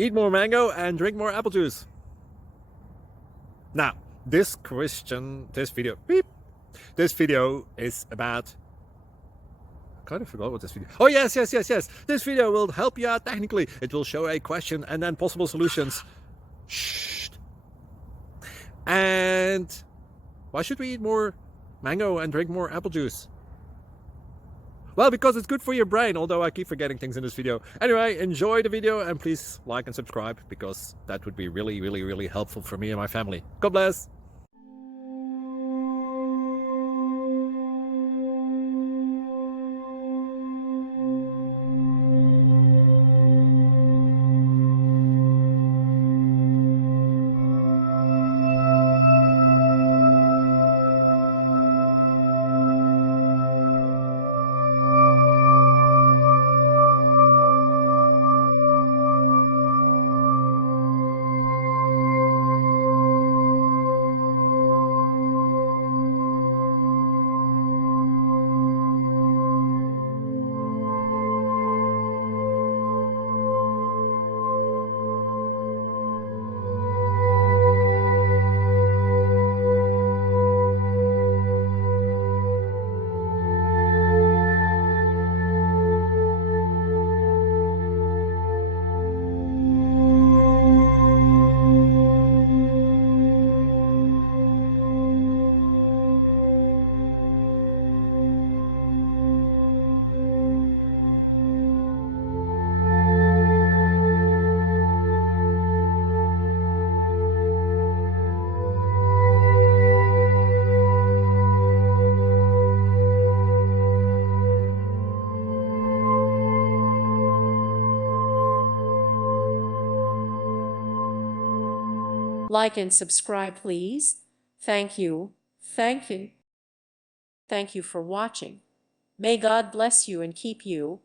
Eat more mango and drink more apple juice. Now, this video is about, I kind of forgot what this video. Oh, yes. This video will help you out technically. It will show a question and then possible solutions. Shh. And why should we eat more mango and drink more apple juice? Well, because it's good for your brain, although I keep forgetting things in this video. Anyway, enjoy the video and please like and subscribe, because that would be really helpful for me and my family. God bless. Like and subscribe, please. Thank you. Thank you. Thank you for watching. May God bless you and keep you.